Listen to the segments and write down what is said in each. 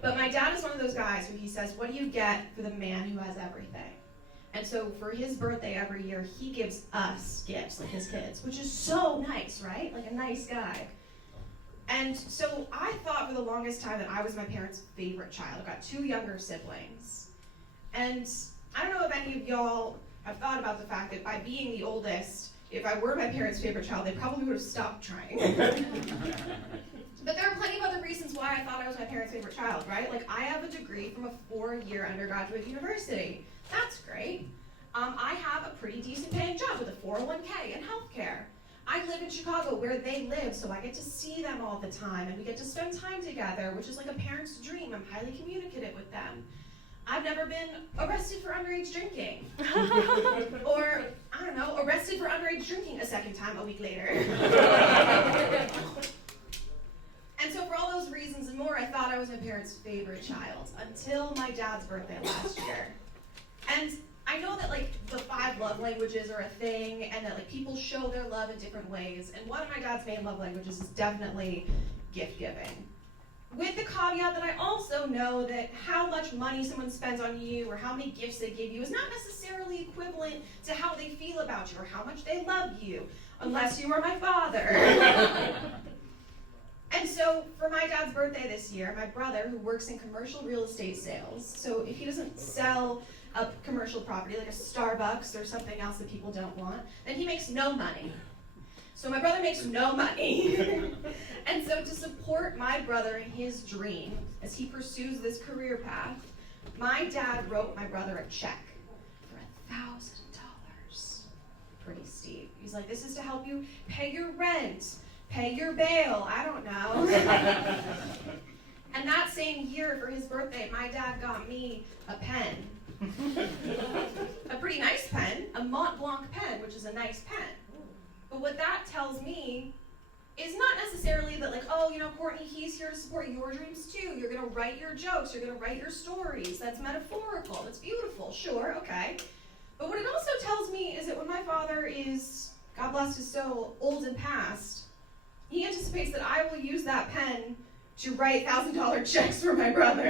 But my dad is one of those guys who he says, what do you get for the man who has everything? And so for his birthday every year, he gives us gifts, like his kids, which is so nice, right? Like a nice guy. And so I thought for the longest time that I was my parents' favorite child. I've got 2 younger siblings. And I don't know if any of y'all have thought about the fact that by being the oldest, if I were my parents' favorite child, they probably would have stopped trying. But there are plenty of other reasons why I thought I was my parents' favorite child, right? Like, I have a degree from a 4-year undergraduate university. That's great. I have a pretty decent paying job with a 401k and healthcare. I live in Chicago where they live, so I get to see them all the time, and we get to spend time together, which is like a parent's dream. I'm highly communicative with them. I've never been arrested for underage drinking. Or, I don't know, arrested for underage drinking a second time a week later. And so for all those reasons and more, I thought I was my parents' favorite child until my dad's birthday last year. And I know that like the 5 love languages are a thing, and that like people show their love in different ways. And one of my dad's main love languages is definitely gift giving. With the caveat that I also know that how much money someone spends on you or how many gifts they give you is not necessarily equivalent to how they feel about you or how much they love you, unless you are my father. And so for my dad's birthday this year, my brother, who works in commercial real estate sales, so if he doesn't sell a commercial property like a Starbucks or something else that people don't want, then he makes no money. So my brother makes no money. And so to support my brother in his dream as he pursues this career path, my dad wrote my brother a check for $1,000. Pretty steep. He's like, this is to help you pay your rent, pay your bail, I don't know. And that same year for his birthday, my dad got me a pen. A pretty nice pen, a Mont Blanc pen, which is a nice pen. But what that tells me is not necessarily that like, oh, you know, Courtney, he's here to support your dreams too. You're gonna write your jokes, you're gonna write your stories. That's metaphorical, that's beautiful, sure, okay. But what it also tells me is that when my father is, God bless his soul, old and past, he anticipates that I will use that pen to write $1,000 checks for my brother.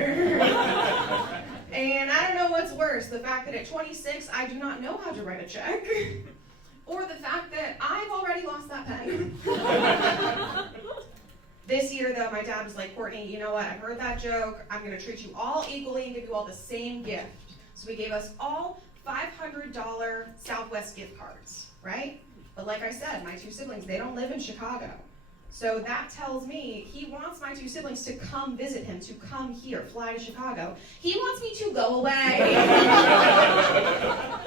And I don't know what's worse, the fact that at 26, I do not know how to write a check, or the fact that I've already lost that pen. This year, though, my dad was like, Courtney, you know what, I've heard that joke, I'm gonna treat you all equally and give you all the same gift. So he gave us all $500 Southwest gift cards, right? But like I said, my 2 siblings, they don't live in Chicago. So that tells me he wants my 2 siblings to come visit him, to come here, fly to Chicago. He wants me to go away.